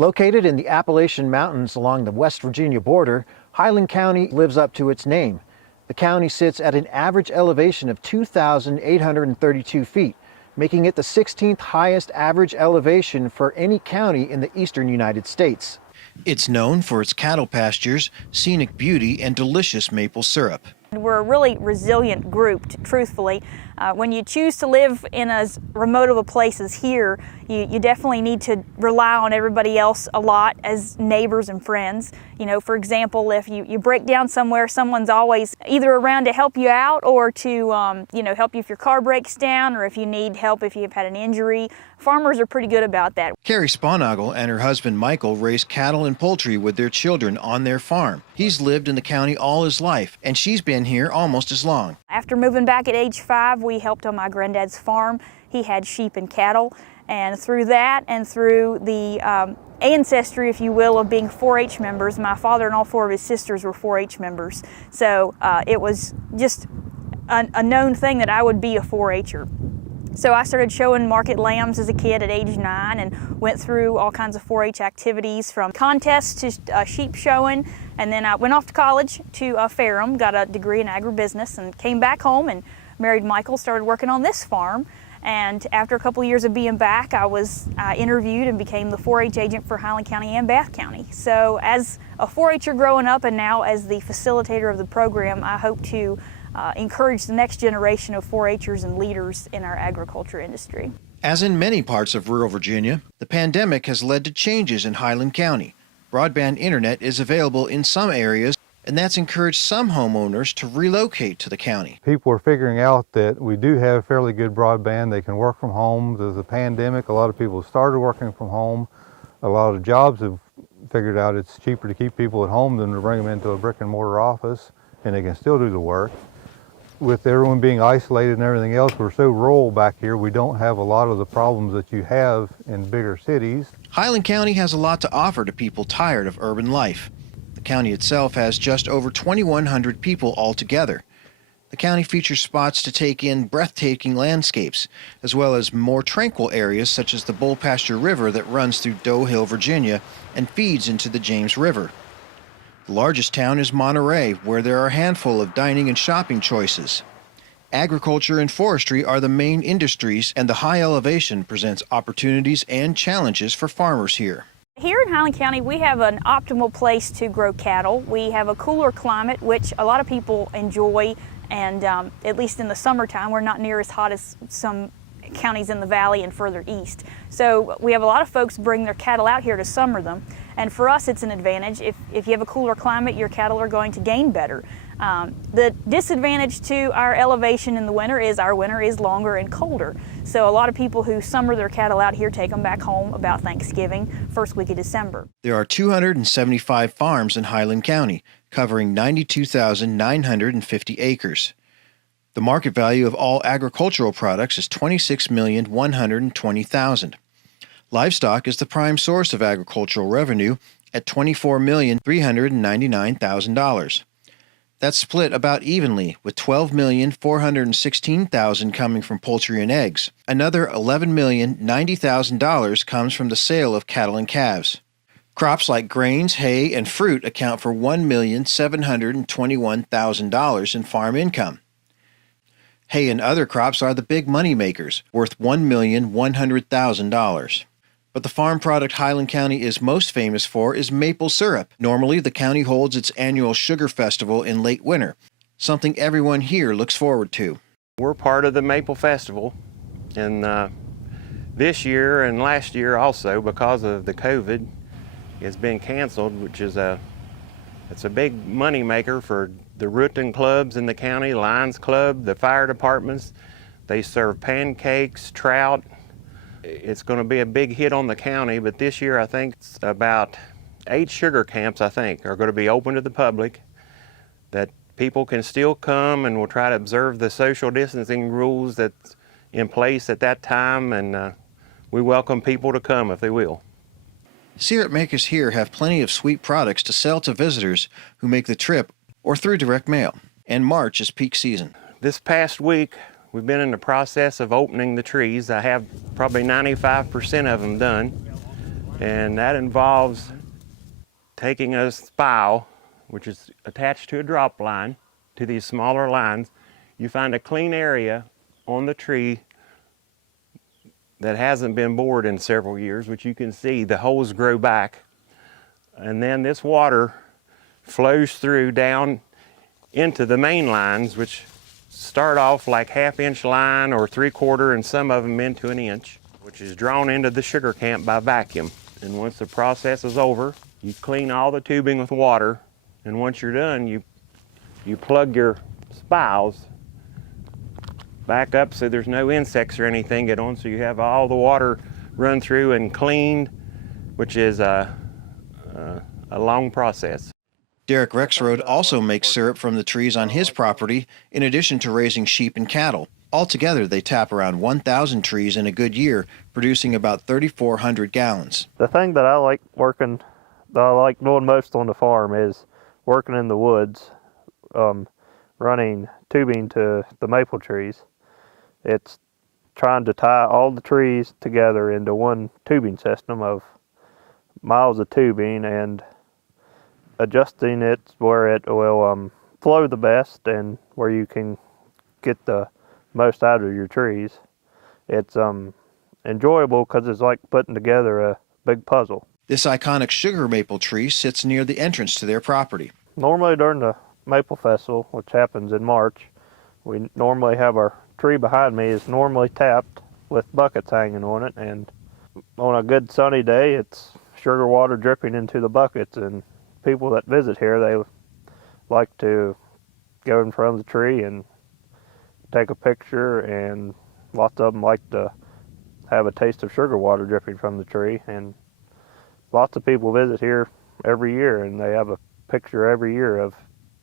Located in the Appalachian Mountains along the West Virginia border, Highland County lives up to its name. The county sits at an average elevation of 2,832 feet, making it the 16th highest average elevation for any county in the eastern United States. It's known for its cattle pastures, scenic beauty, and delicious maple syrup. We're a really resilient group, truthfully. When you choose to live in as remote of a place as here, you definitely need to rely on everybody else a lot as neighbors and friends. You know, for example, if you break down somewhere, someone's always either around to help you out or to help you if your car breaks down or if you need help if you've had an injury. Farmers are pretty good about that. Carrie Sponagel and her husband Michael raise cattle and poultry with their children on their farm. He's lived in the county all his life, and she's been here almost as long. After moving back at age 5, we helped on my granddad's farm. He had sheep and cattle, and through that and through the ancestry, if you will, of being 4-H members, my father and all 4 of his sisters were 4-H members. So it was just a known thing that I would be a 4-H'er. So I started showing market lambs as a kid at age 9 and went through all kinds of 4-H activities from contests to sheep showing. And then I went off to college to Ferrum, got a degree in agribusiness, and came back home and married Michael, started working on this farm. And after a couple of years of being back, I was interviewed and became the 4-H agent for Highland County and Bath County. So as a 4-H'er growing up and now as the facilitator of the program, I hope to encourage the next generation of 4-H'ers and leaders in our agriculture industry. As in many parts of rural Virginia, the pandemic has led to changes in Highland County. Broadband internet is available in some areas, and that's encouraged some homeowners to relocate to the county. People are figuring out that we do have fairly good broadband. They can work from home. There's a pandemic. A lot of people started working from home. A lot of jobs have figured out it's cheaper to keep people at home than to bring them into a brick and mortar office, and they can still do the work. With everyone being isolated and everything else, we're so rural back here, we don't have a lot of the problems that you have in bigger cities. Highland County has a lot to offer to people tired of urban life. The county itself has just over 2,100 people altogether. The county features spots to take in breathtaking landscapes, as well as more tranquil areas such as the Bull Pasture River that runs through Doe Hill, Virginia, and feeds into the James River. The largest town is Monterey, where there are a handful of dining and shopping choices. Agriculture and forestry are the main industries, and the high elevation presents opportunities and challenges for farmers here. Here in Highland County, we have an optimal place to grow cattle. We have a cooler climate, which a lot of people enjoy, and at least in the summertime, we're not near as hot as some counties in the valley and further east. So we have a lot of folks bring their cattle out here to summer them, and for us it's an advantage. If you have a cooler climate, your cattle are going to gain better. The disadvantage to our elevation in the winter is our winter is longer and colder. So a lot of people who summer their cattle out here take them back home about Thanksgiving, first week of December. There are 275 farms in Highland County, covering 92,950 acres. The market value of all agricultural products is $26,120,000. Livestock is the prime source of agricultural revenue at $24,399,000. That's split about evenly, with $12,416,000 coming from poultry and eggs. Another $11,090,000 comes from the sale of cattle and calves. Crops like grains, hay, and fruit account for $1,721,000 in farm income. Hay and other crops are the big money makers, worth $1,100,000. But the farm product Highland County is most famous for is maple syrup. Normally, the county holds its annual sugar festival in late winter, something everyone here looks forward to. We're part of the Maple Festival, and this year and last year also, because of the COVID, it's been canceled, which is it's a big money maker for the Rootin clubs in the county, Lions Club, the fire departments. They serve pancakes, trout. It's going to be a big hit on the county, but this year I think it's about 8 sugar camps, I think, are going to be open to the public, that people can still come, and we'll try to observe the social distancing rules that's in place at that time, and we welcome people to come if they will. Syrup makers here have plenty of sweet products to sell to visitors who make the trip or through direct mail, and March is peak season. This past week, we've been in the process of opening the trees. I have probably 95% of them done. And that involves taking a spile, which is attached to a drop line, to these smaller lines. You find a clean area on the tree that hasn't been bored in several years, which you can see the holes grow back. And then this water flows through down into the main lines, which start off like 1/2 inch line or 3/4, and some of them into 1 inch, which is drawn into the sugar camp by vacuum. And once the process is over, you clean all the tubing with water, and once you're done, you plug your spiles back up so there's no insects or anything get on, so you have all the water run through and cleaned, which is a long process. Derek Rexroad also makes syrup from the trees on his property, in addition to raising sheep and cattle. Altogether, they tap around 1,000 trees in a good year, producing about 3,400 gallons. The thing that I like doing most on the farm is working in the woods, running tubing to the maple trees. It's trying to tie all the trees together into one tubing system of miles of tubing and adjusting it where it will flow the best and where you can get the most out of your trees. It's enjoyable because it's like putting together a big puzzle. This iconic sugar maple tree sits near the entrance to their property. Normally during the Maple Festival, which happens in March, we normally have our tree behind me is normally tapped with buckets hanging on it, and on a good sunny day it's sugar water dripping into the buckets, and people that visit here, they like to go in front of the tree and take a picture, and lots of them like to have a taste of sugar water dripping from the tree. And lots of people visit here every year, and they have a picture every year of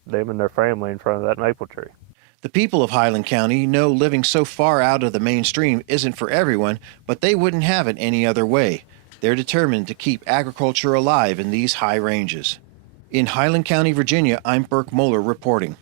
them and their family in front of that maple tree. The people of Highland County know living so far out of the mainstream isn't for everyone, but they wouldn't have it any other way. They're determined to keep agriculture alive in these high ranges. In Highland County, Virginia, I'm Burke Moeller reporting.